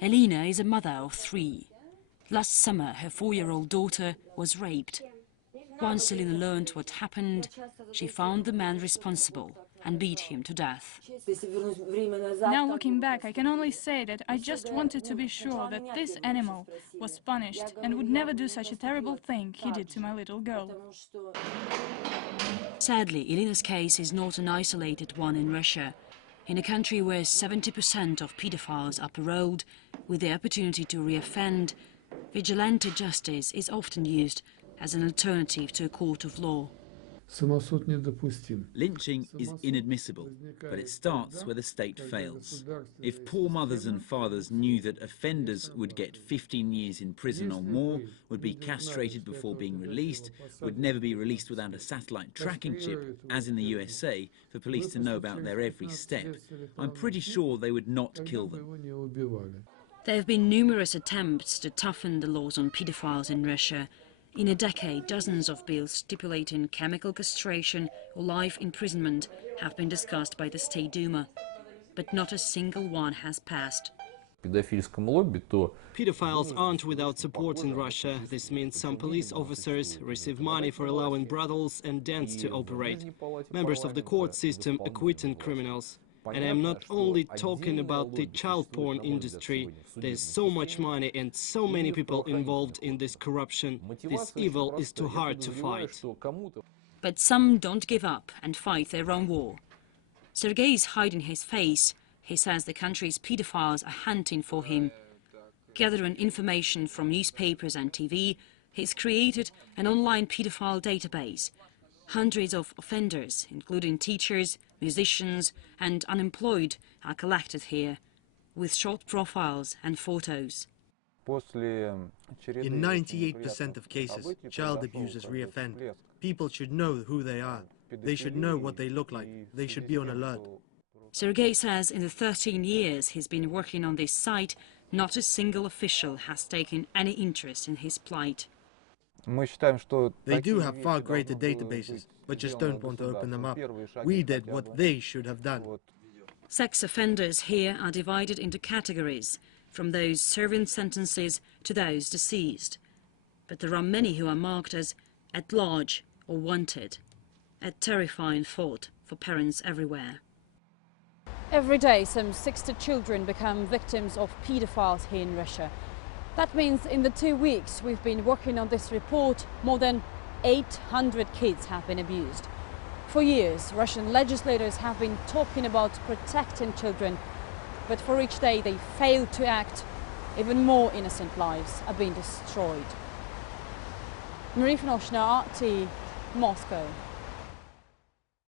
Elena is a mother of 3. Last summer, her 4-year-old daughter was raped. Once Elena learned what happened, she found the man responsible and beat him to death. Now looking back, I can only say that I just wanted to be sure that this animal was punished and would never do such a terrible thing he did to my little girl. Sadly, Elena's case is not an isolated one in Russia. In a country where 70% of pedophiles are paroled with the opportunity to reoffend, vigilante justice is often used as an alternative to a court of law. Lynching is inadmissible, but it starts where the state fails. If poor mothers and fathers knew that offenders would get 15 years in prison or more, would be castrated before being released, would never be released without a satellite tracking chip, as in the USA, for police to know about their every step, I'm pretty sure they would not kill them. There have been numerous attempts to toughen the laws on pedophiles in Russia. In a decade, dozens of bills stipulating chemical castration or life imprisonment have been discussed by the State Duma, but not a single one has passed. Pedophiles aren't without support in Russia. This means some police officers receive money for allowing brothels and dens to operate. Members of the court system acquitting criminals. And I'm not only talking about the child porn industry. There's so much money and so many people involved in this corruption. This evil is too hard to fight. But some don't give up and fight their own war. Sergei is hiding his face. He says the country's pedophiles are hunting for him. Gathering information from newspapers and TV, he's created an online pedophile database. Hundreds of offenders, including teachers, musicians and unemployed, are collected here, with short profiles and photos. In 98% of cases, child abusers reoffend. People should know who they are. They should know what they look like. They should be on alert. Sergei says in the 13 years he's been working on this site, not a single official has taken any interest in his plight. They do have far greater databases, but just don't want to open them up. We did what they should have done. Sex offenders here are divided into categories, from those serving sentences to those deceased. But there are many who are marked as at large or wanted, a terrifying thought for parents everywhere. Every day, some 60 children become victims of pedophiles here in Russia. That means in the 2 weeks we've been working on this report, more than 800 kids have been abused. For years, Russian legislators have been talking about protecting children, but for each day they fail to act, even more innocent lives are being destroyed. Marie Finoshna, RT, Moscow.